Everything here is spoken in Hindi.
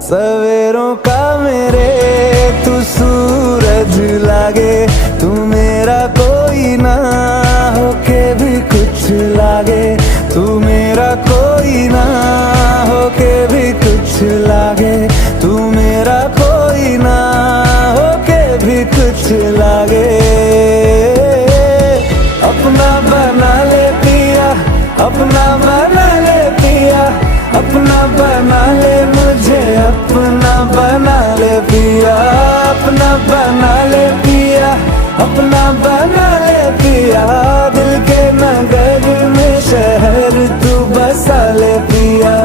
सवेरों का मेरे तू सूरज लागे, तू मेरा कोई ना होके भी कुछ लागे, तू मेरा कोई ना होके भी कुछ लागे, तू मेरा कोई ना होके भी कुछ लागे। अपना बना ले पिया, अपना बना ले पिया, अपना बना ले मुझे, अपना बना ले पिया, अपना बना ले पिया, अपना बना ले पिया। दिल के नगर में शहर तू बसा ले पिया।